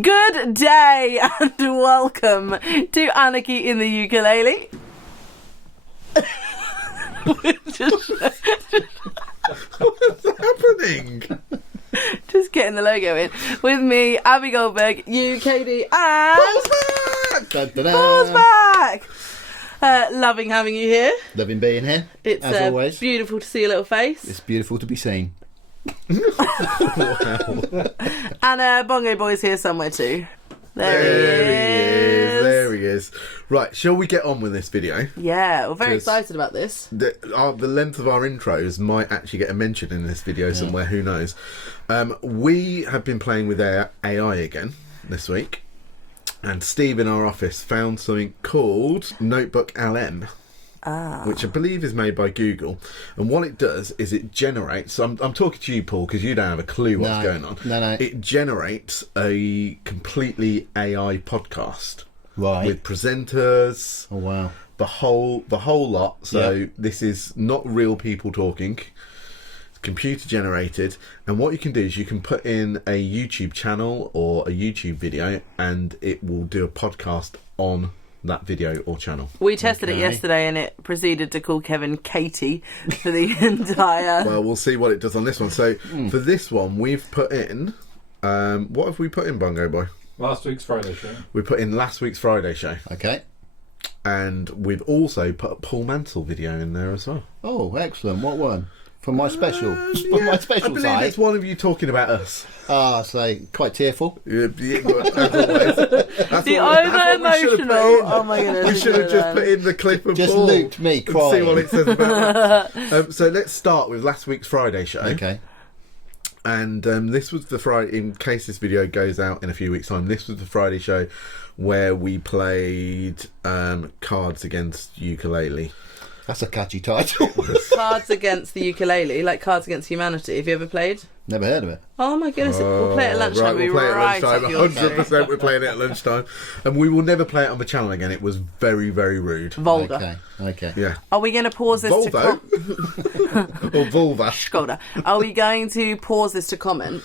Good day and welcome to Anarchy in the Ukulele. What's happening? Just getting the logo in. With me, Abby Goldberg, UKD, and... Paul's back! Loving having you here. Loving being here, It's as always. beautiful to see your little face. It's beautiful to be seen. And Bongo Boy's here somewhere too. There He is. Right, shall we get on with this video? Yeah, we're very excited about this. The length of our intros might actually get a mention in this video somewhere, who knows. We have been playing with our AI again this week, and Steve in our office found something called NotebookLM. Which I believe is made by Google, and what it does is it generates. I'm talking to you, Paul, because you don't have a clue what's going on. No. It generates a completely AI podcast, Right. with presenters. Oh wow. The whole lot. So this is not real people talking. It's computer generated, and what you can do is you can put in a YouTube channel or a YouTube video, and it will do a podcast on that video or channel. We tested it yesterday and it proceeded to call Kevin Katie for the entire... Well, we'll see what it does on this one. So for this one, we've put in... what have we put in, Bongo Boy? Last week's Friday show. We put in last week's Friday show. Okay. And we've also put a Paul Mansell video in there as well. Oh, excellent. What one? From my special. From my I special believe side. it's one of you talking about us. So quite tearful. Yeah, as always. That's The what we should have over-emotional... put in. Oh my goodness. We should have just put in the clip of Just Paul looped me and crying. see what it says about us. So let's start with last week's Friday show. Okay. And this was the Friday, in case this video goes out in a few weeks' time, this was the Friday show where we played Cards Against Ukulele. That's a catchy title. Cards Against the Ukulele, like Cards Against Humanity. Have you ever played? Never heard of it. Oh my goodness, we'll play it at lunchtime. Right, we'll play it at right lunchtime. up your street. 100% we're playing it at lunchtime. And we will never play it on the channel again. It was very, very rude. Vulgar. Okay. Yeah. Are we going to pause this Volvo? Or vulva. Skoda. Are we going to pause this to comment?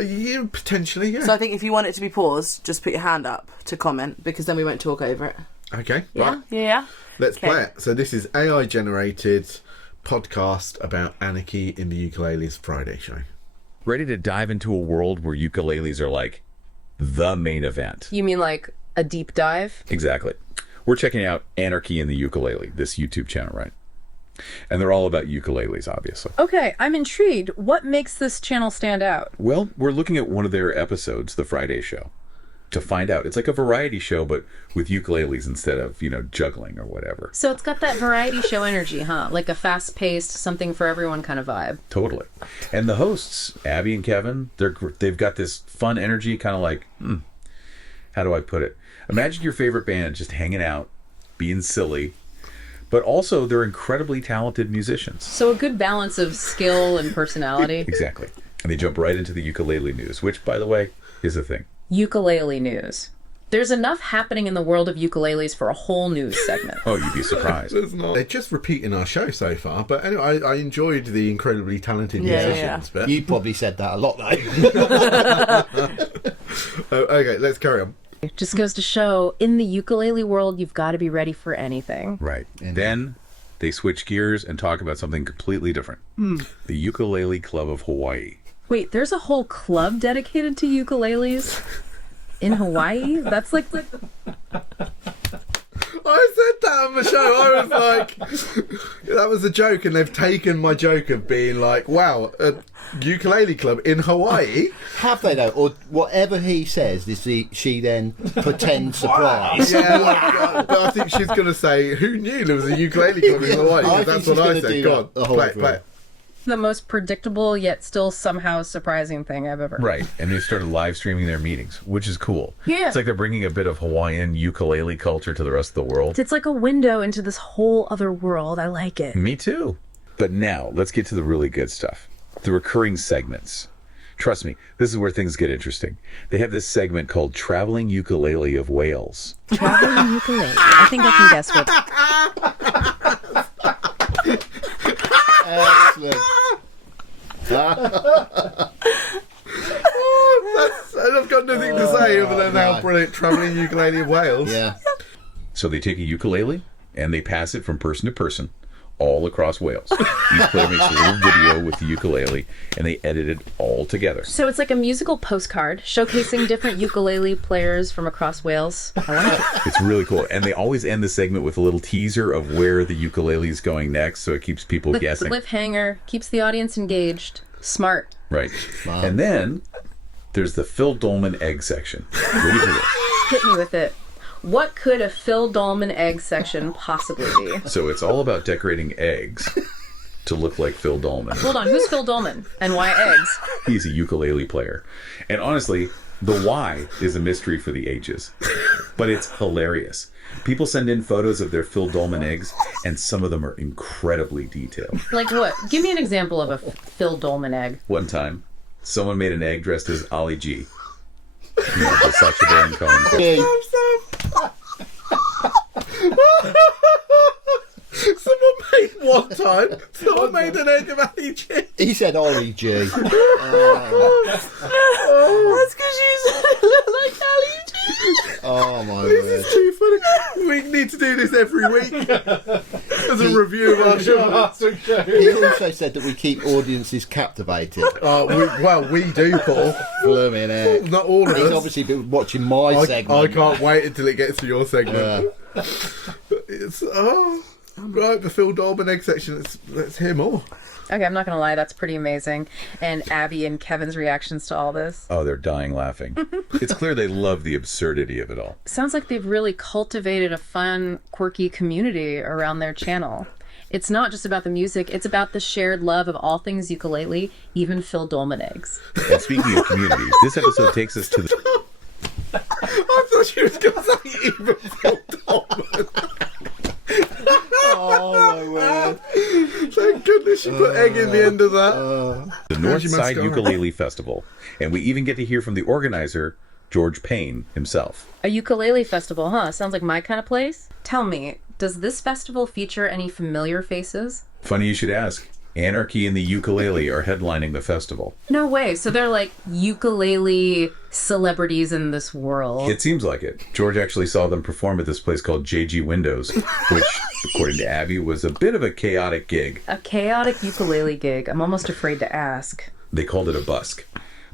Yeah, potentially, yeah. So I think if you want it to be paused, just put your hand up to comment, because then we won't talk over it. Okay, Yeah? right. Yeah? Let's play it. So this is AI-generated podcast about Anarchy in the Ukulele's Friday show. Ready to dive into a world where ukuleles are like the main event? You mean like a deep dive? Exactly. We're checking out Anarchy in the Ukulele, this YouTube channel, right? And they're all about ukuleles, obviously. Okay, I'm intrigued. What makes this channel stand out? Well, we're looking at one of their episodes, the Friday show, to find out. It's like a variety show, but with ukuleles instead of, juggling or whatever. So it's got that variety show energy, huh? Like a fast-paced, something for everyone kind of vibe. Totally. And the hosts, Abby and Kevin, they've got this fun energy, kind of like, how do I put it? Imagine your favorite band just hanging out, being silly, but also they're incredibly talented musicians. So a good balance of skill and personality. Exactly. And they jump right into the ukulele news, which, by the way, is a thing. Ukulele news. There's enough happening in the world of ukuleles for a whole news segment. Oh, you'd be surprised. There's not. They're just repeating our show so far, but anyway, I enjoed the incredibly talented musicians bit. You probably said that a lot, though. Okay, let's carry on. It just goes to show, in the ukulele world, you've got to be ready for anything. Right. Then they switch gears and talk about something completely different. The Ukulele Club of Hawaii. Wait, there's a whole club dedicated to ukuleles in Hawaii? That's like... I said that on the show. I was like, that was a joke, and they've taken my joke of being like, wow, a ukulele club in Hawaii. Have they, though? Or whatever he says, she then pretends surprise? Yeah, but I think she's going to say, who knew there was a ukulele club in Hawaii? I 'Cause that's think what I she's gonna said. do Go that on, the whole play it, through. play it. The most predictable yet still somehow surprising thing I've ever heard. Right. And they started live streaming their meetings, which is cool. Yeah. It's like they're bringing a bit of Hawaiian ukulele culture to the rest of the world. It's like a window into this whole other world. I like it. Me too. But now, let's get to the really good stuff. The recurring segments. Trust me, this is where things get interesting. They have this segment called Traveling Ukulele of Wales. Traveling ukulele. I think I can guess what. Excellent. And I've got got nothing to say other than how no. brilliant travelling ukulele in Wales. Yeah. So they take a ukulele and they pass it from person to person all across Wales. Each player makes a little video with the ukulele and they edit it all together. So it's like a musical postcard showcasing different ukulele players from across Wales. I like it. It's really cool. And they always end the segment with a little teaser of where the ukulele is going next, so it keeps people guessing. Cliffhanger keeps the audience engaged. Smart. Right. Wow. And then there's the Phil Dolman egg section. Ready for this? Hit me with it. What could a Phil Dolman egg section possibly be? So it's all about decorating eggs to look like Phil Dolman. Hold on, who's Phil Dolman? And why eggs? He's a ukulele player. And honestly, the why is a mystery for the ages. But it's hilarious. People send in photos of their Phil Dolman eggs, and some of them are incredibly detailed. Like what? Give me an example of a Phil Dolman egg. One time, someone made an egg dressed as Ollie G. You know, the Sacha Baron Cohen. Hey, Someone made an egg of Ali G. he said Ollie G. That's because you said it looked like Ali G. Oh my This word. is too funny. We need to do this every week as a review of our show. He also said that we keep audiences captivated. We do, Paul. Blooming heck. Not all of He's us. obviously been watching my I segment. can't wait until it gets to your segment. It's right, the Phil Dolman egg section. Let's hear more. Okay, I'm not gonna lie, that's pretty amazing. And Abby and Kevin's reactions to all this. Oh, they're dying laughing. It's clear they love the absurdity of it all. Sounds like they've really cultivated a fun, quirky community around their channel. It's not just about the music, it's about the shared love of all things ukulele, even Phil Dolman eggs. And speaking of community, this episode takes us to the... I thought she was going to say even Phil Dolman. Oh my word. Thank goodness she put egg in the end of that. the Northside Mascara. Ukulele Festival. And we even get to hear from the organizer, George Payne himself. A ukulele festival, huh? Sounds like my kind of place. Tell me, does this festival feature any familiar faces? Funny you should ask. Anarchy and the Ukulele are headlining the festival. No way. So they're like ukulele celebrities in this world. It seems like it. George actually saw them perform at this place called JG Windows, which, according to Abby, was a bit of a chaotic gig. A chaotic ukulele gig. I'm almost afraid to ask. They called it a busk.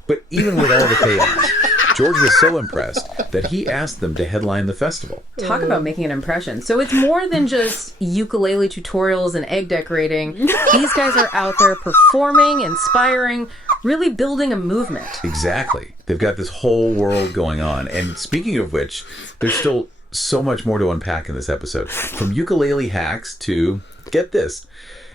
But even with all the chaos, George was so impressed that he asked them to headline the festival. Talk about making an impression. So it's more than just ukulele tutorials and egg decorating. These guys are out there performing, inspiring, really building a movement. Exactly. They've got this whole world going on. And speaking of which, there's still so much more to unpack in this episode. From ukulele hacks to, get this,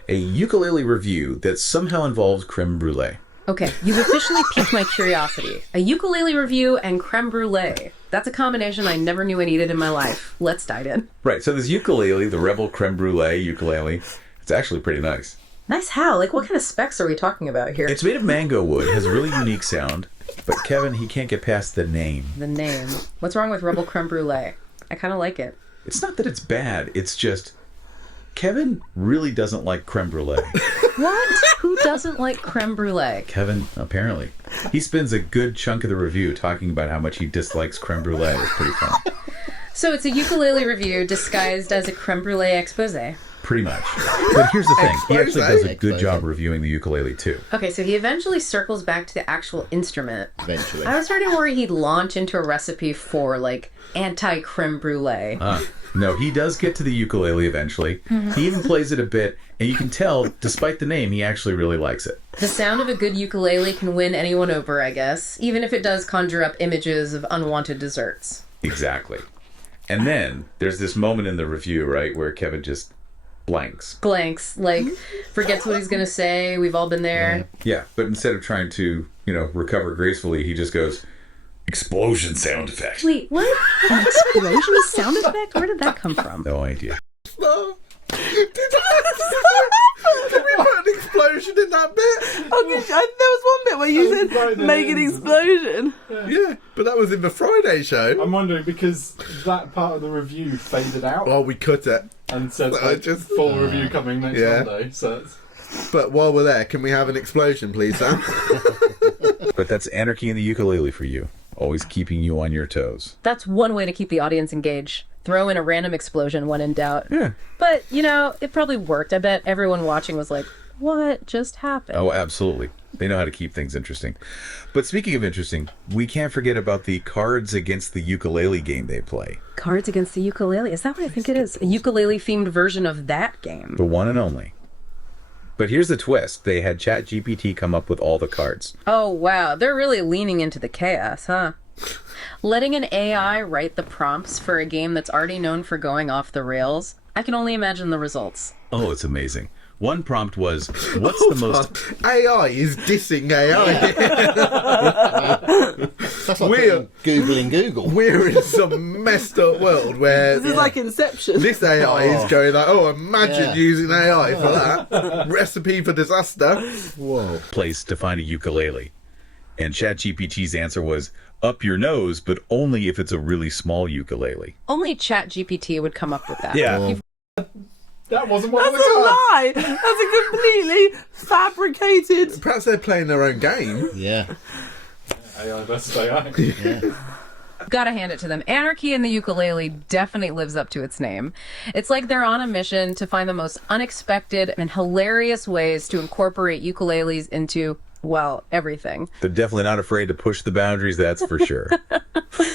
a ukulele review that somehow involves creme brulee. Okay, you've officially piqued my curiosity. A ukulele review and creme brulee. That's a combination I never knew I needed in my life. Let's dive in. Right, so this ukulele, the Rebel Creme Brulee ukulele, it's actually pretty nice. Nice how? Like, what kind of specs are we talking about here? It's made of mango wood, has a really unique sound, but Kevin, he can't get past the name. The name. What's wrong with Rebel Creme Brulee? I kind of like it. It's not that it's bad, it's just Kevin really doesn't like creme brulee. What? Who doesn't like creme brulee? Kevin, apparently. He spends a good chunk of the review talking about how much he dislikes creme brulee. It's pretty fun. So it's a ukulele review disguised as a creme brulee expose. Pretty much. But here's the thing. He actually does a good Expose. job reviewing the ukulele, too. Okay, so he eventually circles back to the actual instrument. Eventually. I was starting to worry he'd launch into a recipe for, like, anti-creme brulee. No, he does get to the ukulele eventually. He even plays it a bit, and you can tell, despite the name, he actually really likes it. The sound of a good ukulele can win anyone over, I guess, even if it does conjure up images of unwanted desserts. Exactly. And then there's this moment in the review, right, where Kevin just blanks. Blanks, like, forgets what he's gonna say. We've all been there. Yeah, but instead of trying to, recover gracefully, he just goes, explosion sound effect. Wait, what? An explosion sound effect? Where did that come from? No idea. No. Did we put an explosion in that bit? Okay, there was one bit where you said right there. make an explosion. Yeah, but that was in the Friday show. I'm wondering because that part of the review faded out Well, we cut it. and says I just- full review coming next Yeah. Monday. So it's, But while we're there, can we have an explosion, please, Sam? But that's Anarchy and the Ukulele for you. always keeping you on your toes. That's one way to keep the audience engaged. Throw in a random explosion when in doubt. Yeah. But, it probably worked. I bet everyone watching was like, what just happened? Oh, absolutely. They know how to keep things interesting. But speaking of interesting, we can't forget about the Cards Against the Ukulele game they play. Cards Against the Ukulele. Is that what I think it is? A ukulele-themed version of that game. The one and only. But here's the twist. They had ChatGPT come up with all the cards. Oh, wow. They're really leaning into the chaos, huh? Letting an AI write the prompts for a game that's already known for going off the rails, I can only imagine the results. Oh, it's amazing. One prompt was, what's the most... AI is dissing AI. That's like Googling Google. We're in some messed up world where This is like Inception. this AI is going like, oh, imagine Yeah. using AI for that. Recipe for disaster. Whoa. place to find a ukulele? And ChatGPT's answer was, up your nose, but only if it's a really small ukulele. Only ChatGPT would come up with that. Yeah. That wasn't one That's of the a cards. lie. That's a completely fabricated. Perhaps they're playing their own game. Yeah. AI versus AI. Gotta hand it to them. Anarchy in the Ukulele definitely lives up to its name. It's like they're on a mission to find the most unexpected and hilarious ways to incorporate ukuleles into, well, everything. They're definitely not afraid to push the boundaries, that's for sure.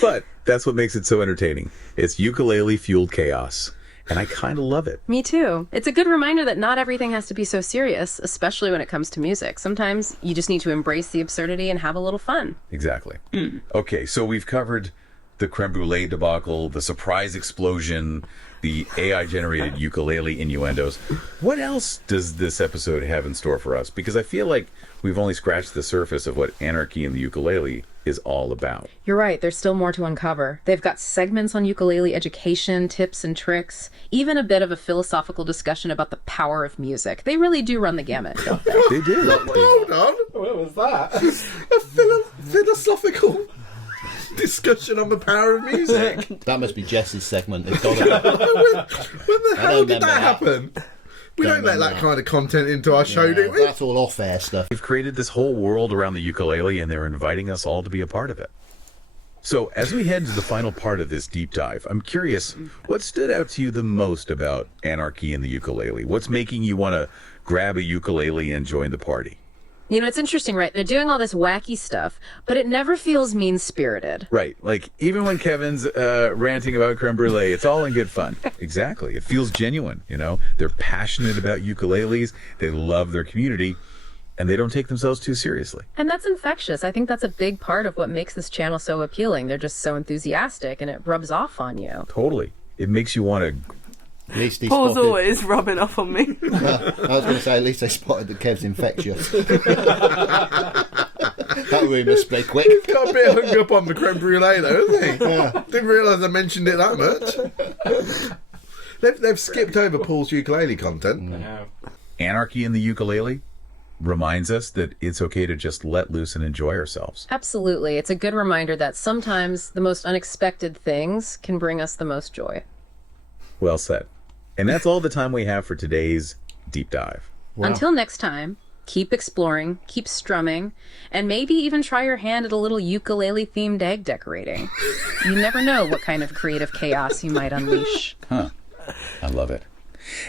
But that's what makes it so entertaining. It's ukulele-fueled chaos. And I kind of love it. Me too. It's a good reminder that not everything has to be so serious, especially when it comes to music. Sometimes you just need to embrace the absurdity and have a little fun. Exactly. Okay, so we've covered the creme brulee debacle, the surprise explosion, the AI-generated ukulele innuendos. What else does this episode have in store for us? Because I feel like we've only scratched the surface of what Anarchy in the Ukulele is all about. You're right, there's still more to uncover. They've got segments on ukulele education, tips and tricks, even a bit of a philosophical discussion about the power of music. They really do run the gamut, don't they? They do. Hold on. What was that? A philosophical discussion on the power of music. That must be Jess's segment. It's got to When the hell did remember that that. happen? We don't let that remember. kind of content into our show, do we? That's all off-air stuff. We've created this whole world around the ukulele, and they're inviting us all to be a part of it. So, as we head to the final part of this deep dive, I'm curious, what stood out to you the most about Anarchy in the Ukulele? What's making you want to grab a ukulele and join the party? It's interesting, right? They're doing all this wacky stuff, but it never feels mean-spirited. Right, like even when Kevin's ranting about creme brulee, it's all in good fun. Exactly, it feels genuine, They're passionate about ukuleles, they love their community, and they don't take themselves too seriously. And that's infectious. I think that's a big part of what makes this channel so appealing. They're just so enthusiastic, and it rubs off on you. Totally. It makes you want to... At least he Paul's spotted. always rubbing off on me. I was going to say, at least they spotted that Kev's infectious. That room must be quick. He's got a bit hung up on the creme brulee, though, hasn't he? Didn't realise I mentioned it that much. They've skipped over Paul's ukulele content. Yeah. Anarchy in the Ukulele reminds us that it's okay to just let loose and enjoy ourselves. Absolutely. It's a good reminder that sometimes the most unexpected things can bring us the most joy. Well said. And that's all the time we have for today's deep dive. Wow. Until next time, keep exploring, keep strumming, and maybe even try your hand at a little ukulele-themed egg decorating. You never know what kind of creative chaos you might unleash. I love it.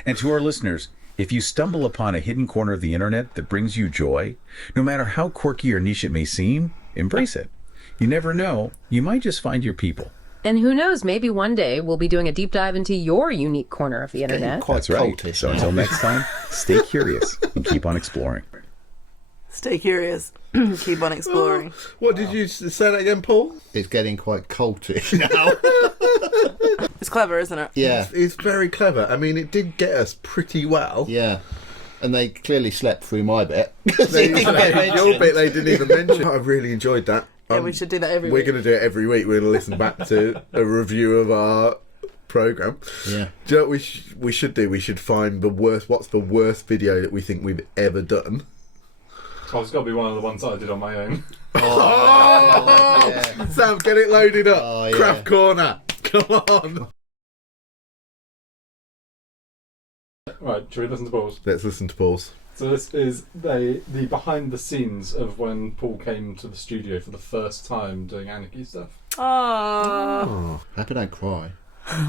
And to our listeners, if you stumble upon a hidden corner of the internet that brings you joy, no matter how quirky or niche it may seem, embrace it. You never know, you might just find your people. And who knows, maybe one day we'll be doing a deep dive into your unique corner of the internet. Quite That's right. cultish So now. until next time, stay curious and keep on exploring. Stay curious. Keep on exploring. What did you say that again, Paul? It's getting quite cultish now. It's clever, isn't it? Yeah, It's very clever. I mean, it did get us pretty well. yeah. And they clearly slept through my bit. Your bit they didn't even mention. I really enjoyed that. Yeah, we should do that every We're week. going to do it every week. We're going to listen back to a review of our program. Yeah. Do you know what we should do? We should find the worst. What's the worst video that we think we've ever done? Oh, it's got to be one of the ones that I did on my own. Oh, yeah. Sam, get it loaded up. Oh, yeah. Craft corner. Come on. Right, should we listen to Paul's? Let's listen to Paul's. So this is the behind the scenes of when Paul came to the studio for the first time doing Anarchy stuff. Oh, I hope I don't cry.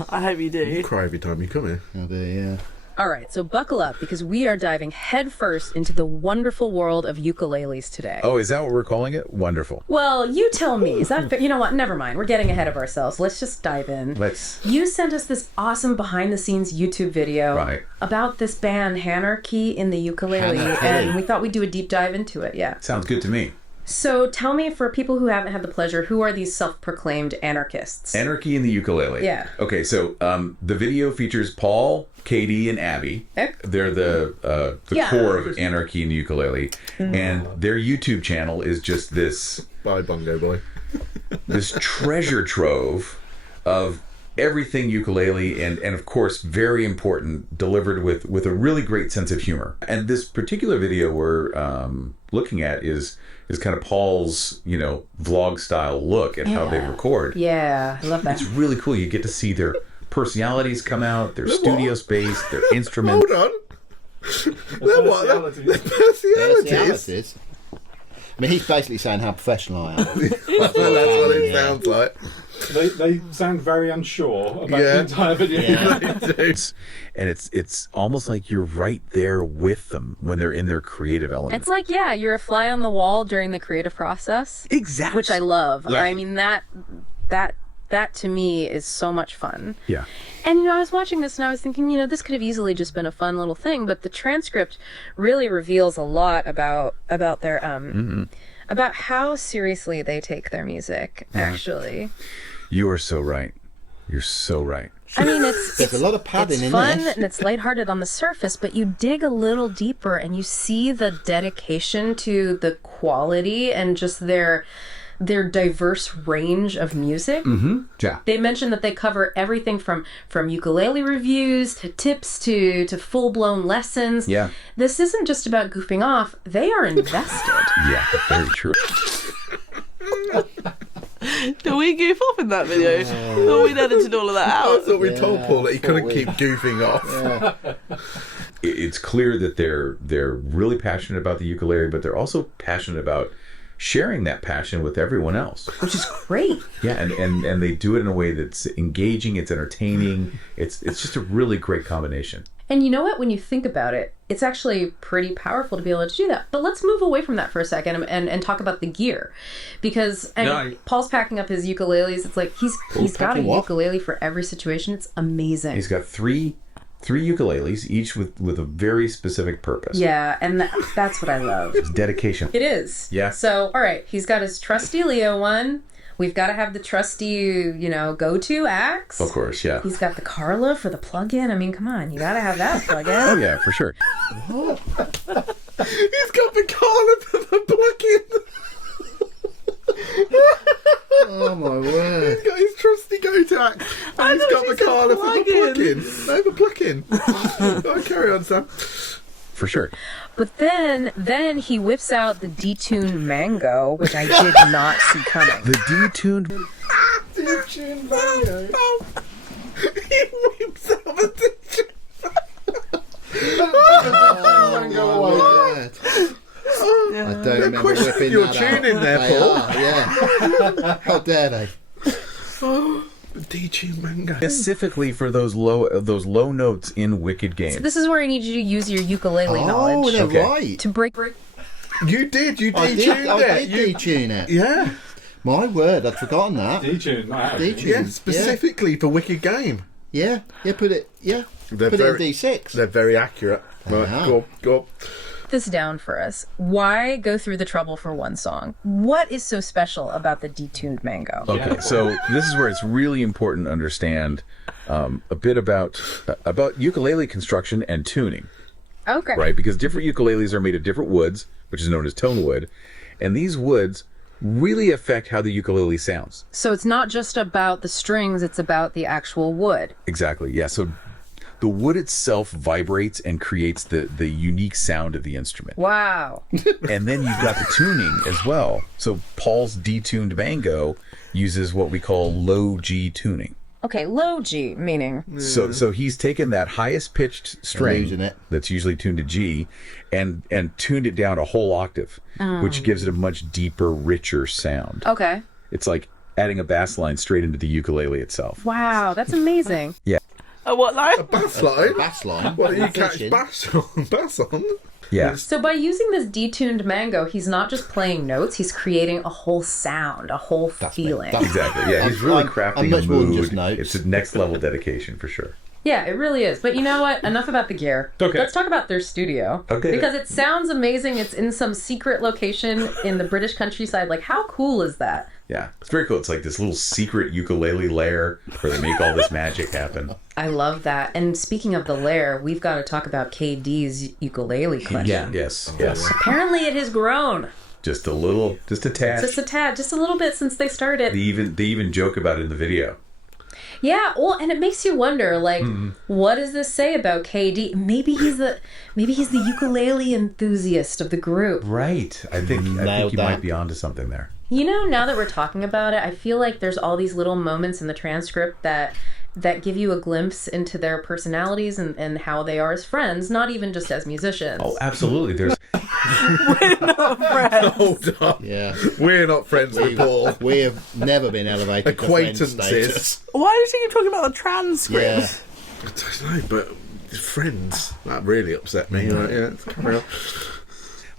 I hope you do. You cry every time you come here. Oh dear, yeah. All right, so buckle up because we are diving headfirst into the wonderful world of ukuleles today. Oh, is that what we're calling it? Wonderful. Well, you tell me. Is that fair? You know what? Never mind. We're getting ahead of ourselves. Let's just dive in. Let's. You sent us this awesome behind-the-scenes YouTube video Right. about this band, Anarchy in the Ukulele, Anarchy. and we thought we'd do a deep dive into it. Yeah. Sounds good to me. So tell me, for people who haven't had the pleasure, who are these self-proclaimed anarchists? Anarchy in the Ukulele. Yeah. Okay, so the video features Paul, Katie, and Abby. They're the Yeah. core of Anarchy in the Ukulele, and their YouTube channel is just this Bye, Bongo Boy. treasure trove of everything ukulele, and of course, very important, delivered with a really great sense of humor. And this particular video we're looking at is kind of Paul's, vlog style look at how they record. Yeah, I love that. It's really cool. You get to see their personalities come out, their studio space, their instruments. Hold on. They're what? They're personalities. I mean, he's basically saying how professional I am. That's what it sounds like. They sound very unsure about the Yeah. entire video. And it's almost like you're right there with them when they're in their creative element. It's like, yeah, you're a fly on the wall during the creative process. Exactly. Which I love. Right. I mean, that to me is so much fun. Yeah. And I was watching this and I was thinking, this could have easily just been a fun little thing, but the transcript really reveals a lot about their about how seriously they take their music. Actually, You are so right. You're so right. I mean, There's a lot of padding it's in fun this. and it's lighthearted on the surface, but you dig a little deeper and you see the dedication to the quality and just their diverse range of music. Yeah. They mentioned that they cover everything from ukulele reviews to tips to full-blown lessons. Yeah. This isn't just about goofing off. They are invested. Yeah, very true. Do we goof off in that video? Or we edited all of that I out? thought we told Paul that he couldn't thought keep goofing off. It's clear that they're really passionate about the ukulele, but they're also passionate about sharing that passion with everyone else. Which is great. Yeah, and they do it in a way that's engaging, it's entertaining, it's just a really great combination. And you know what? When you think about it, it's actually pretty powerful to be able to do that. But let's move away from that for a second and talk about the gear. Because Paul's packing up his ukuleles. It's like he's got a packing what? ukulele for every situation. It's amazing. He's got three ukuleles, each with a very specific purpose. Yeah, and that's what I love. It's dedication. It is. Yeah. So, all right, he's got his trusty Leo one. We've got to have the trusty, go-to axe. Of course, yeah. He's got the Carla for the plug-in. I mean, come on, you got to have that plug-in. Oh yeah, for sure. He's got the collar for the plug-in. Oh my word. He's got his trusty go-to axe. And he's got the collar for the plug-in. No, the plug-in. Carry on, Sam. For sure. But then he whips out the detuned mango, which I did not see coming. The detuned. Detuned mango. He whips out the Oh my word. I don't remember question whipping your that tune out. in there, They Paul. are, yeah. How dare they? DG Mango. Specifically for those low notes in Wicked Games. This is where I need you to use your ukulele Oh, knowledge they're Okay. right. to break. You did. You I detuned did it. detune it. Yeah. My word, I'd forgotten that. Detune. Detune. Yeah. Specifically for Wicked Game. Yeah, put it They're in very- D6. They're very accurate. Right. Wow. Go on. This down for us. Why go through the trouble for one song? What is so special about the detuned mango? Okay, so this is where it's really important to understand a bit about ukulele construction and tuning, Okay. right? Because different ukuleles are made of different woods, which is known as tone wood, and these woods really affect how the ukulele sounds. So it's not just about the strings, it's about the actual wood. Exactly, yeah. So the wood itself vibrates and creates the unique sound of the instrument. Wow. And then you've got the tuning as well. So Paul's detuned mango uses what we call low G tuning. Okay, low G, meaning. So he's taken that highest pitched string Using it. that's usually tuned to G and tuned it down a whole octave, which gives it a much deeper, richer sound. Okay. It's like adding a bass line straight into the ukulele itself. Wow, that's amazing. Yeah. Oh, what line? Bass line? Bass line. What, you catch Fishing. bass on? Bass on? Yeah. So by using this detuned mango, he's not just playing notes, he's creating a whole sound, a whole feeling. Exactly. Yeah, he's really I'm crafting much a more than mood. just notes. It's a next level dedication for sure. Yeah, it really is. But you know what? Enough about the gear. Okay. Let's talk about their studio. Okay. Because it sounds amazing. It's in some secret location in the British countryside. Like, how cool is that? Yeah, it's very cool. It's like this little secret ukulele lair where they make all this magic happen. I love that. And speaking of the lair, we've got to talk about KD's ukulele collection. Yes. Apparently it has grown. Just a tad. Just a tad, just a little bit since they started. They even joke about it in the video. Yeah, well, and it makes you wonder, like, what does this say about KD? Maybe he's the ukulele enthusiast of the group. Right. I think you Nailed that. might be onto something there. You know, now that we're talking about it, I feel like there's all these little moments in the transcript that give you a glimpse into their personalities and how they are as friends, not even just as musicians. Oh, absolutely. There's We're not friends. Hold on. Yeah. We're not friends with Paul. We have never been elevated to friend status. Acquaintances. Why do you keep talking about the transcript? Yeah. I don't know, but friends. That really upset me. Right, yeah, it's carry on.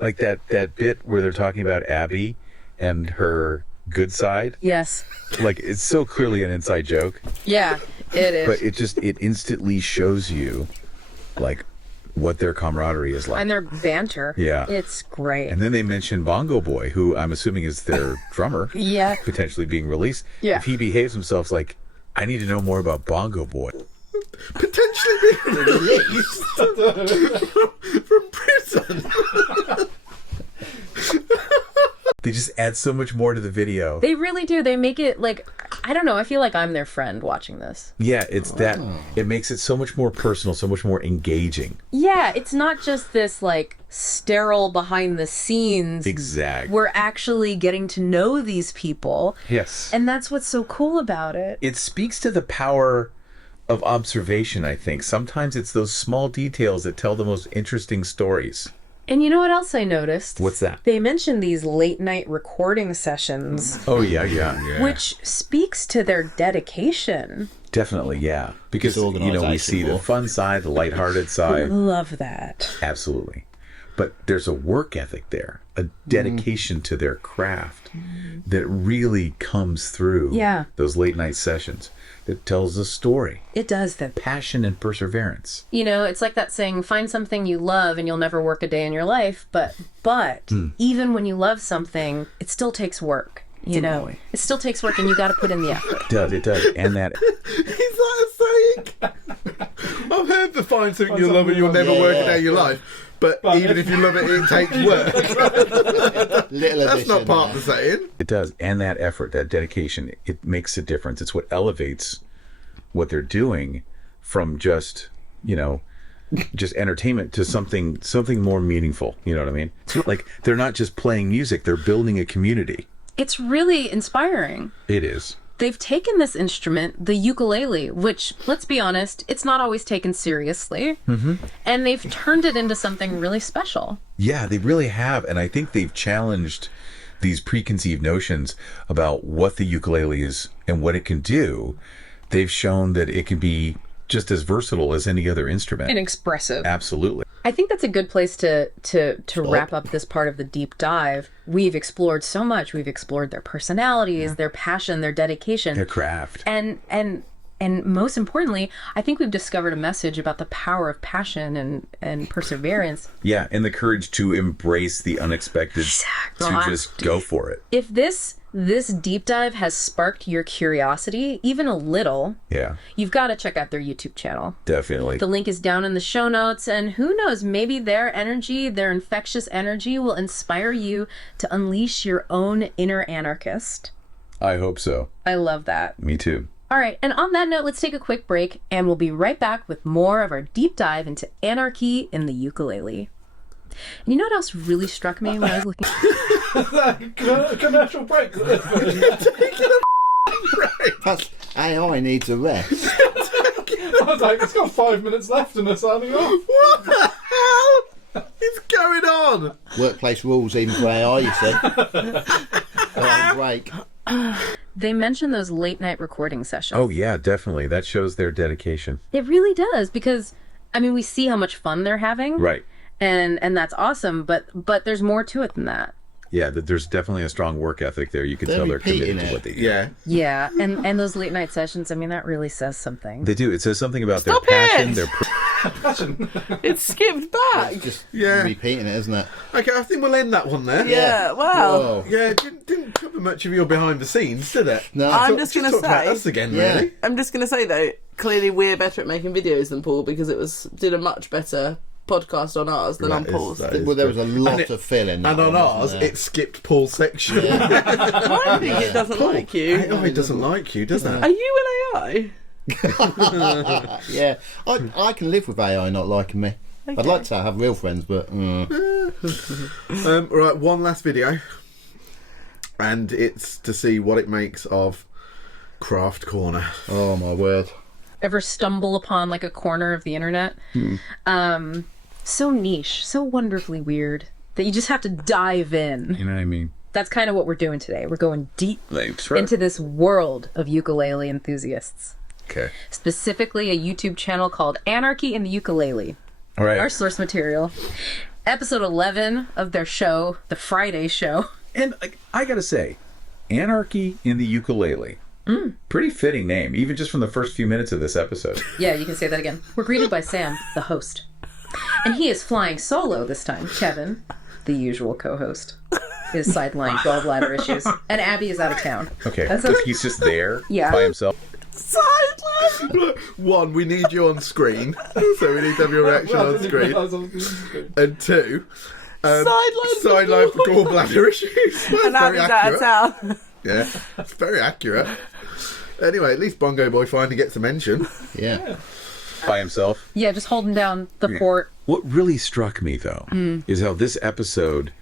like that bit where they're talking about Abby and her good side. Yes. Like, it's so clearly an inside joke, Yeah, it is. but it instantly shows you like what their camaraderie is like. And their banter. Yeah. It's great. And then they mention Bongo Boy, who I'm assuming is their drummer, Yeah. potentially being released. Yeah. If he behaves himself, like, I need to know more about Bongo Boy. Potentially being released from prison. They just add so much more to the video. They really do. They make it like, I don't know, I feel like I'm their friend watching this. Yeah, it's that. It makes it so much more personal, so much more engaging. Yeah, it's not just this like sterile behind the scenes. Exactly. We're actually getting to know these people. Yes. And that's what's so cool about it. It speaks to the power of observation, I think. Sometimes it's those small details that tell the most interesting stories. And you know what else I noticed? What's that? They mentioned these late night recording sessions, Oh, yeah. which speaks to their dedication. Definitely, yeah. Because, we Disorganisation see the more. fun side, the lighthearted side. Love that. Absolutely. But there's a work ethic there, a dedication to their craft that really comes through Yeah. those late night sessions. That tells a story, It does that. passion and perseverance. You know, it's like that saying, find something you love and you'll never work a day in your life. But even when you love something, it still takes work. You know, it still takes work and you got to put in the effort. It does. And that, Is that a saying? I've heard the find something you love and you'll never work a day in your life. But even if you love it, it takes work. Little That's not addition part there. of the saying. it does. And that effort, that dedication, it makes a difference. It's what elevates what they're doing from just, just entertainment to something more meaningful. You know what I mean? Like, they're not just playing music, they're building a community. It's really inspiring. It is. They've taken this instrument, the ukulele, which, let's be honest, it's not always taken seriously. And they've turned it into something really special. Yeah, they really have. And I think they've challenged these preconceived notions about what the ukulele is and what it can do. They've shown that it can be just as versatile as any other instrument. And expressive. Absolutely. I think that's a good place to wrap up this part of the deep dive. We've explored so much. We've explored their personalities, their passion, their dedication. Their craft. And most importantly, I think we've discovered a message about the power of passion and perseverance. Yeah, and the courage to embrace the unexpected, Exactly. to just go for it. If this deep dive has sparked your curiosity, even a little, Yeah, you've got to check out their YouTube channel. definitely. The link is down in the show notes, and who knows, maybe their energy, their infectious energy, will inspire you to unleash your own inner anarchist. I hope so. I love that. Me too. All right, and on that note, let's take a quick break, and we'll be right back with more of our deep dive into anarchy in the ukulele. And you know what else really struck me when I was looking? Commercial break. AI needs a rest. I was like, it's got 5 minutes left and it's signing off. What the hell is going on? Workplace rules even for AI, you see. Break. They mention those late night recording sessions. Oh yeah, definitely. That shows their dedication. It really does, because I mean we see how much fun they're having. Right. And that's awesome, but there's more to it than that. Yeah, there's definitely a strong work ethic there. You can tell they're committed repeating to it. what they do. Yeah. Yeah, and those late night sessions, I mean that really says something. They do. It says something about Stop their passion, it! their It's skipped back. Just Yeah. repeating it, isn't it? Okay, I think we'll end that one there. Yeah, wow. Whoa. Yeah, it didn't cover much of your behind the scenes, did it? No. I'm just gonna talk about say- us again, Yeah. really. I'm just going to say, though, clearly we're better at making videos than Paul because did a much better podcast on ours than on That is- Paul's. that is Well, there was a good. lot And it- of fill in that And on one, ours, wasn't there? it skipped Paul's section. I think it doesn't like you. AI doesn't like you, does Are it? you an AI? Yeah, I can live with AI not liking me. I'd like to have real friends, but Right, one last video. And it's to see what it makes of Craft Corner. oh my word. Ever stumble upon like a corner of the internet? So niche, so wonderfully weird that you just have to dive in. You know what I mean? That's kind of what we're doing today. We're going deep Thanks, right? into this world of ukulele enthusiasts. Okay. Specifically a YouTube channel called Anarchy in the Ukulele. All right. Our source material. Episode 11 of their show, the Friday show. And I gotta say, Anarchy in the Ukulele. Pretty fitting name, even just from the first few minutes of this episode. Yeah, you can say that again. We're greeted by Sam, the host. And he is flying solo this time. Kevin, the usual co-host, is sidelined gallbladder issues. And Abby is out of town. Okay, That's so okay. he's just there Yeah. by himself. Sideline! One, we need you on screen, so we need to have your reaction Well, I on didn't screen. realise I was on screen. And two, Sideline for gallbladder issues. That's And very Abby's out accurate. of town. Yeah, it's very accurate. Anyway, at least Bongo Boy finally gets a mention. Yeah. By himself. Yeah, just holding down the fort. What really struck me, though, is how this episode,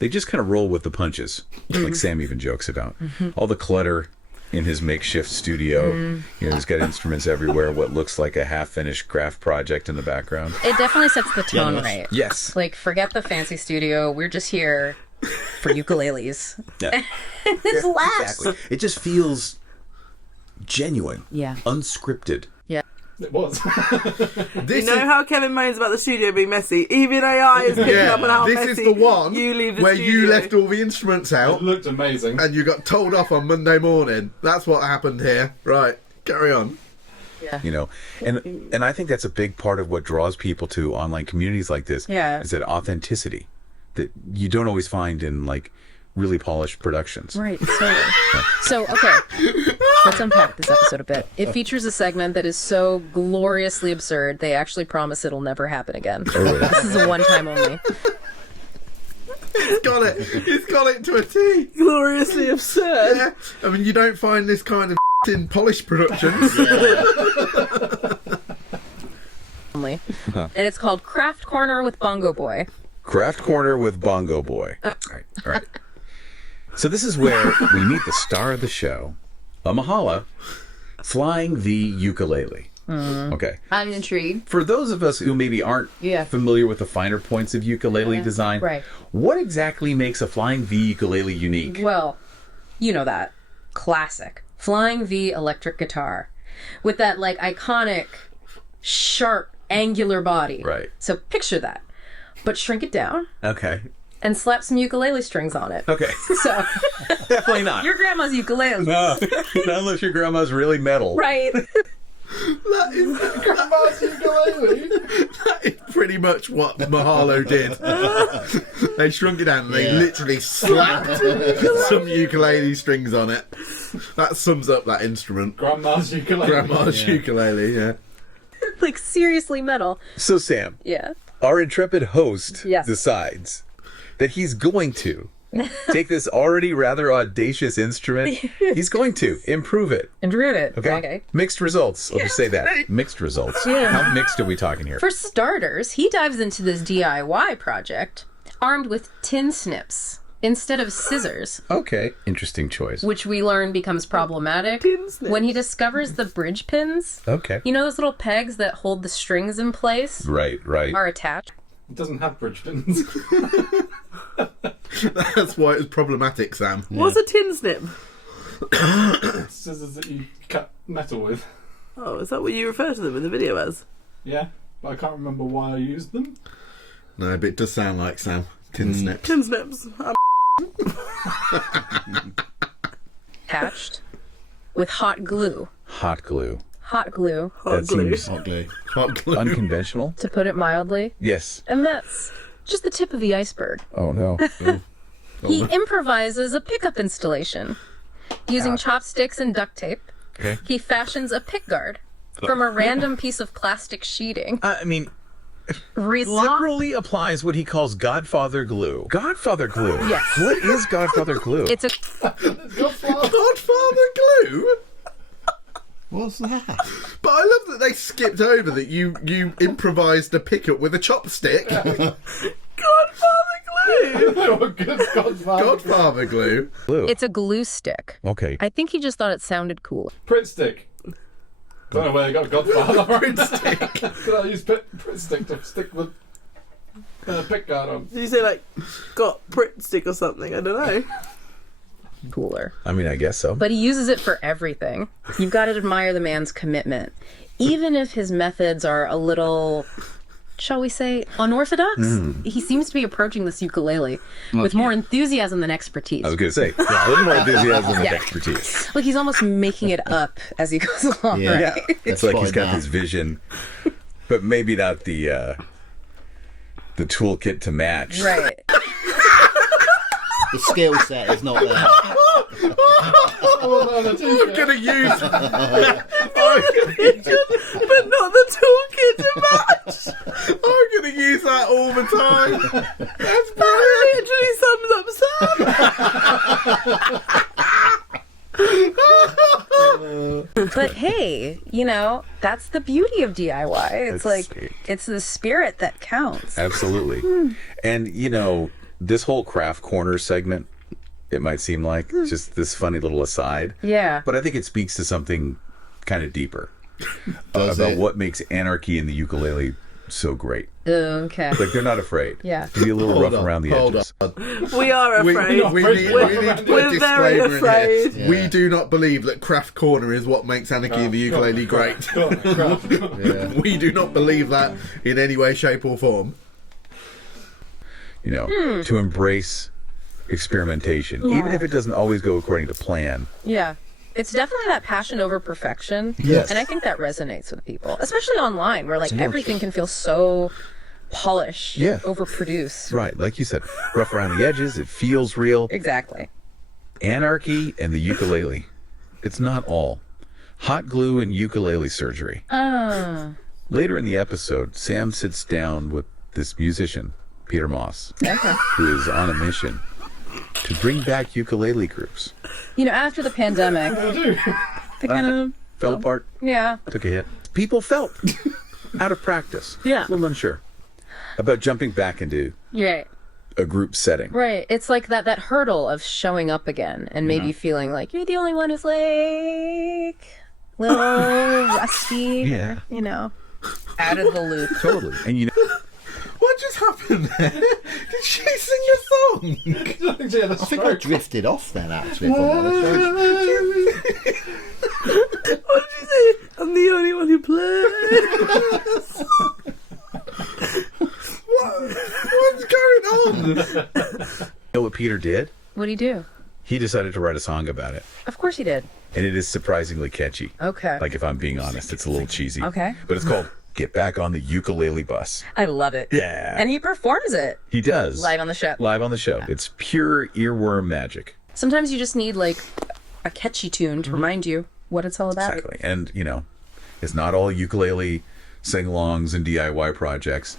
they just kind of roll with the punches, like Sam even jokes about. All the clutter in his makeshift studio. You know, he's got instruments everywhere, what looks like a half-finished craft project in the background. It definitely sets the tone right. Yes. Like, forget the fancy studio. We're just here for ukuleles. Yeah. It's laughs. Exactly. It just feels genuine. Yeah. Unscripted. Yeah. It was. This You know is, how Kevin moans about the studio being messy? Even AI is picking up on how this messy is the one you leave the where studio. you left all the instruments It out looked amazing. and you got told off on Monday morning. That's what happened here. Right, carry on. You know, and I think that's a big part of what draws people to online communities like this. Yeah. Is that authenticity that you don't always find in like really polished productions. Right, so okay, let's unpack this episode a bit. It features a segment that is so gloriously absurd, they actually promise it'll never happen again. This is a one-time only. He's got it. He's got it to a T. Gloriously absurd. Yeah. I mean, you don't find this kind of in polished productions. Only. And it's called Craft Corner with Bongo Boy. Craft Corner with Bongo Boy. All right. So this is where we meet the star of the show, a Mahala, flying the ukulele. Okay. I'm intrigued. For those of us who maybe aren't Yeah. familiar with the finer points of ukulele design, Right. what exactly makes a flying V ukulele unique? Well, you know that. Classic. Flying V electric guitar. With that, like, iconic, sharp, angular body. Right. So picture that. But shrink it down Okay. and slap some ukulele strings on it. Okay. So, Definitely not. your grandma's ukulele. No, not unless your grandma's really metal. Right. That is pretty much what Mahalo did. They shrunk it down and they literally slapped some ukulele strings on it. That sums up that instrument. Grandma's ukulele. Grandma's ukulele, yeah. Like, seriously metal. So Sam, Yeah. our intrepid host Yes. decides that he's going to take this already rather audacious instrument. He's going to improve it. Improve it. Okay. Mixed results. I'll just say that. Mixed results. Yeah. How mixed are we talking here? For starters, he dives into this DIY project armed with tin snips instead of scissors, Okay. Interesting choice. which we learn becomes problematic Pin snip. when he discovers the bridge pins. Okay. You know those little pegs that hold the strings in place Right. are attached? It doesn't have bridge pins. That's why it was problematic, Sam. What's a tin snip? Scissors that you cut metal with. Oh, is that what you refer to them in the video as? Yeah, but I can't remember why I used them. No, but it does sound like Sam. Tin snips. Tin snips. Attached with hot glue. Hot glue. Hot glue, Hot That glue. seems Hot glue. Hot glue. unconventional. to put it mildly. Yes. And that's just the tip of the iceberg. Oh no. He improvises a pickup installation. Using chopsticks and duct tape, Okay. he fashions a pickguard from a random piece of plastic sheeting. I mean, Relock. literally applies what he calls Godfather glue. Godfather glue. Yes. What is Godfather glue? It's a Godfather glue? What's that? But I love that they skipped over that you improvised a pickup with a chopstick. Godfather glue. Godfather glue. glue. it's a glue stick. Okay. I think he just thought it sounded cool. Pritt stick. Don't know where I got Godfather. Pritt stick. Could I use Pritt stick to stick the pick guard on? Did you say like got Pritt stick or something? I don't know. Cooler. I mean, I guess so. But he uses it for everything. You've got to admire the man's commitment. Even if his methods are a little, shall we say, unorthodox, he seems to be approaching this ukulele with more enthusiasm than expertise. I was going to say, yeah, a little more enthusiasm than Yeah. expertise. Like he's almost making it up as he goes along, Yeah. right? It's like he's Spotted got that. this vision, but maybe not the toolkit to match. Right. The skill set is not there. I'm gonna use. But not the toolkit to match. I'm gonna use that all the time. That's Literally sums up Sam. But hey, you know, that's the beauty of DIY. It's like, it's the spirit that counts. Absolutely. And, you know, this whole craft corner segment, it might seem like just this funny little aside. Yeah. But I think it speaks to something kind of deeper Does about it? what makes Anarchy and the Ukulele so great. Okay. Like, they're not afraid. Yeah. To be a little rough around the edges. We are afraid. We need to put a We're very disclaimer in afraid. here. We do not believe that Craft Corner is what makes Anarchy and the Ukulele great. Yeah. We do not believe that in any way, shape, or form. You know, to embrace experimentation, even if it doesn't always go according to plan. Yeah. It's definitely that passion over perfection. Yes. And I think that resonates with people, especially online where like everything can feel so polished, Yeah. overproduced. Right, like you said, rough around the edges, it feels real. Exactly. Anarchy and the Ukulele. It's not all. Hot glue and ukulele surgery. Later in the episode, Sam sits down with this musician, Peter Moss, Okay. who is on a mission to bring back ukulele groups. You know, after the pandemic, they kind of, Fell apart, yeah. took a hit. People felt out of practice. Yeah. A little unsure about jumping back into Right. a group setting. Right. It's like that hurdle of showing up again and maybe feeling like you're the only one who's like little rusty. Yeah. You know, out of the loop. Totally. And you know, What just happened there? Did she sing a song? I think I drifted off then, actually. If I'm honest. What did you say? I'm the only one who plays. What's going on? you know what Peter did? What'd he do? He decided to write a song about it. Of course he did. And it is surprisingly catchy. Okay. Like, if I'm being honest, it's a little cheesy. Okay. But it's called Get Back on the Ukulele Bus. I love it. Yeah. And he performs it He does. live on the show. Live on the show. It's pure earworm magic. Sometimes you just need like a catchy tune to remind you what it's all about. Exactly. And, you know, it's not all ukulele sing-alongs and DIY projects.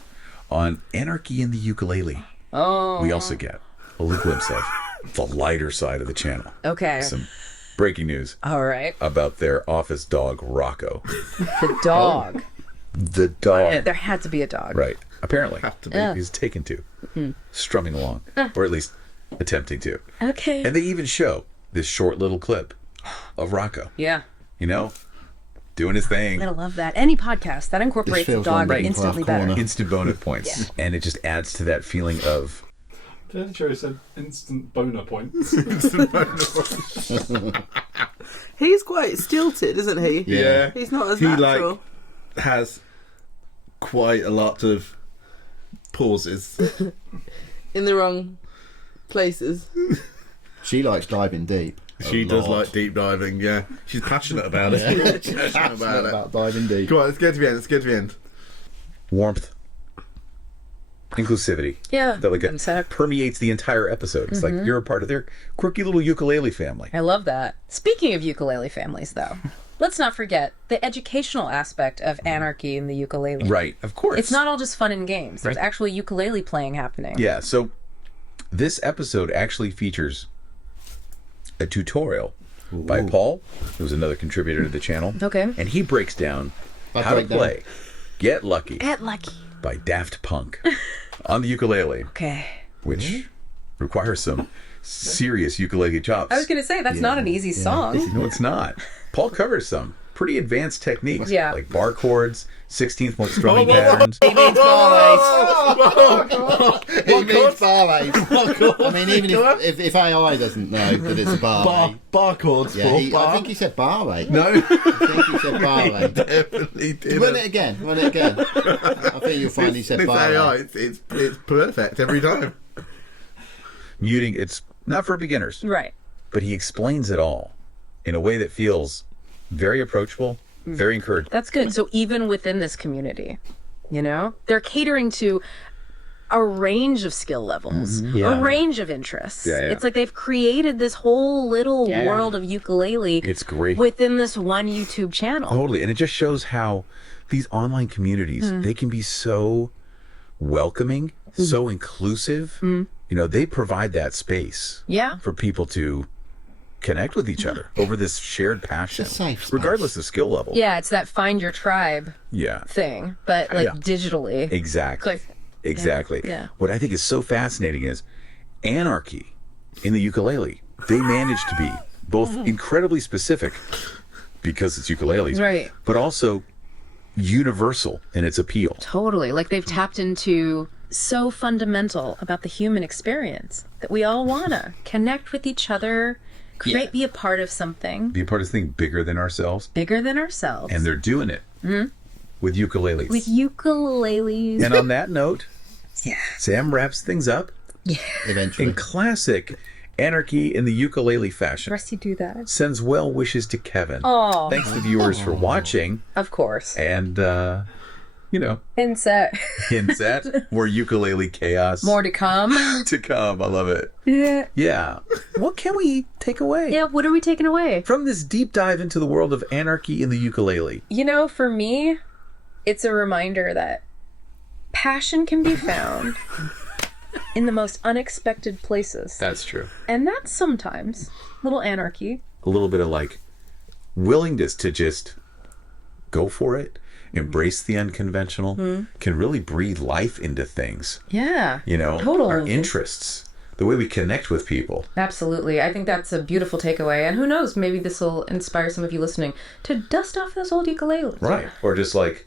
On Anarchy and the Ukulele, we also get a little glimpse of the lighter side of the channel. Okay. Some breaking news All right. about their office dog, Rocco. The dog. The dog. There had to be a dog. Right. Apparently. Have to be. He's taken to. Strumming along. Or at least attempting to. Okay. And they even show this short little clip of Rocco, Yeah. you know, doing his thing. I love that. Any podcast that incorporates a feels dog like instantly Minecraft better. Corner. Instant bonus points. And it just adds to that feeling of, Fairly sure he said instant boner points. He's quite stilted, isn't he? Yeah. He's not as He natural. has quite a lot of pauses. In the wrong places. She likes diving deep. She does like deep diving, yeah. She's passionate about it. She's passionate about it. About diving deep. Come on, let's get to the end. Let's get to the end. warmth, inclusivity. Yeah. That like Insect. permeates the entire episode. It's like you're a part of their quirky little ukulele family. I love that. Speaking of ukulele families, though, let's not forget the educational aspect of Anarchy in the Ukulele. Right, of course. It's not all just fun and games. There's Right. actual ukulele playing happening. Yeah, so this episode actually features a tutorial by Paul, who's another contributor to the channel. Okay. And he breaks down I'll how to break down. play Get Lucky Get lucky. by Daft Punk on the ukulele, Okay. which requires some serious ukulele chops. I was going to say, that's not an easy song. No, it's not. Paul covers some pretty advanced techniques, Yeah. like bar chords, 16th note strumming patterns. He means barlays. He means barlays. I mean, even if AI doesn't know that it's a barlay. Bar chords Yeah, for bar. I think he said barlay. No, I think he said barlay. definitely didn't. Run it again. Run it again. I think you'll find he said This AI, barlay. it's perfect every time. Muting, it's not for beginners, Right. but he explains it all in a way that feels very approachable, very encouraging. That's good. So even within this community, you know, they're catering to a range of skill levels, a range of interests. Yeah, yeah. It's like they've created this whole little Yeah. world of ukulele It's great. within this one YouTube channel. Totally. And it just shows how these online communities, they can be so welcoming, so inclusive. You know, they provide that space Yeah. for people to connect with each other over this shared passion, It's a safe space. regardless of skill level. Yeah, it's that find your tribe Yeah, thing, but like Yeah. digitally. exactly. Like- Exactly. Yeah. What I think is so fascinating is Anarchy in the ukulele. They managed to be both incredibly specific because it's ukuleles, Right. but also universal in its appeal. Totally. Like they've tapped into so fundamental about the human experience that we all wanna connect with each other, be a part of something Be a part of something bigger than ourselves, bigger than ourselves. and they're doing it with ukuleles. with ukuleles. And on that note, Sam wraps things up Eventually. in classic Anarchy in the Ukulele fashion. Rusty do that. Sends well wishes to Kevin. Oh, Thanks to viewers for watching, of course. and you know, Inset. hints at more ukulele chaos More to come. to come. I love it. Yeah. Yeah. What can we take away Yeah, what are we taking away? from this deep dive into the world of Anarchy in the ukulele? You know, for me, it's a reminder that passion can be found in the most unexpected places. That's true. And that's sometimes little anarchy. A little bit of like willingness to just go for it, embrace the unconventional, can really breathe life into things. Yeah. You know, Totally. our interests, the way we connect with people. Absolutely. I think that's a beautiful takeaway. And who knows, maybe this will inspire some of you listening to dust off those old ukuleles. Right. Or just like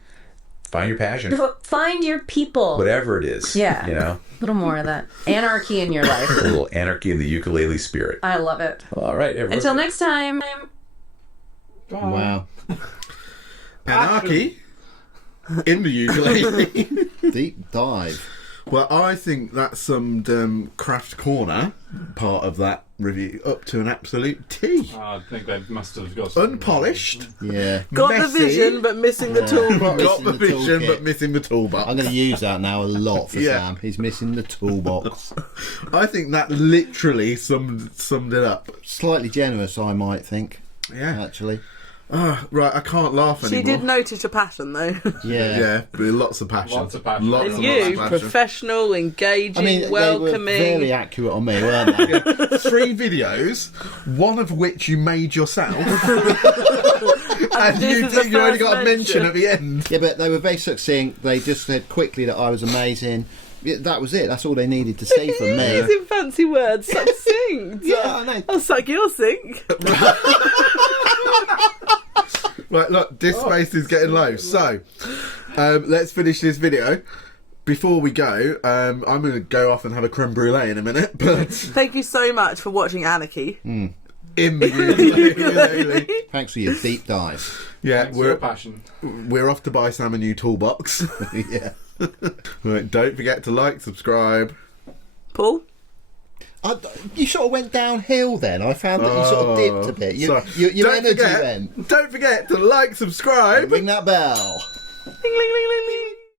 find your passion, Find your people. whatever it is. Yeah. You know, A little more of that anarchy in your life. a little Anarchy in the ukulele spirit. I love it. All right, everyone. Until next time. Wow. Anarchy in the ukulele. Deep dive. Well, I think that summed Craft Corner part of that review up to an absolute T. I think they must have got some- Unpolished, Yeah. Got messy, the vision, but missing the toolbox. got the Missing the vision, toolkit. but missing the toolbox. I'm going to use that now a lot for Yeah. Sam. He's missing the toolbox. I think that literally summed it up. Slightly generous, I might think. Yeah. Actually. Right, I can't laugh anymore. She did notice a pattern, though. Yeah. Yeah, with lots of passion. Lots of passion. Lots And and you, lots of passion. professional, engaging, I mean, they were welcoming. very accurate on me, weren't they? 3 videos, one of which you made yourself. and this you is the you only first got a mention mention. at the end. Yeah, but they were very succinct. They just said quickly that I was amazing. Yeah, that was it. That's all they needed to see from me. Using fancy words, succinct. Yeah, I know. I'll suck your sink. Right, look, this space is getting low. So, let's finish this video. Before we go, I'm going to go off and have a creme brulee in a minute. But Thank you so much for watching Anarchy. in the ukulele. Thanks for your deep dive. Yeah, Thanks for your passion. we're off to buy Sam a new toolbox. Yeah. Right, don't forget to like, subscribe. Paul? You sort of went downhill then. I found that you sort of dipped a bit. Your Don't energy forget- went. Don't forget to like, subscribe. Ring that bell. Ding, ling, ling, ling, ling.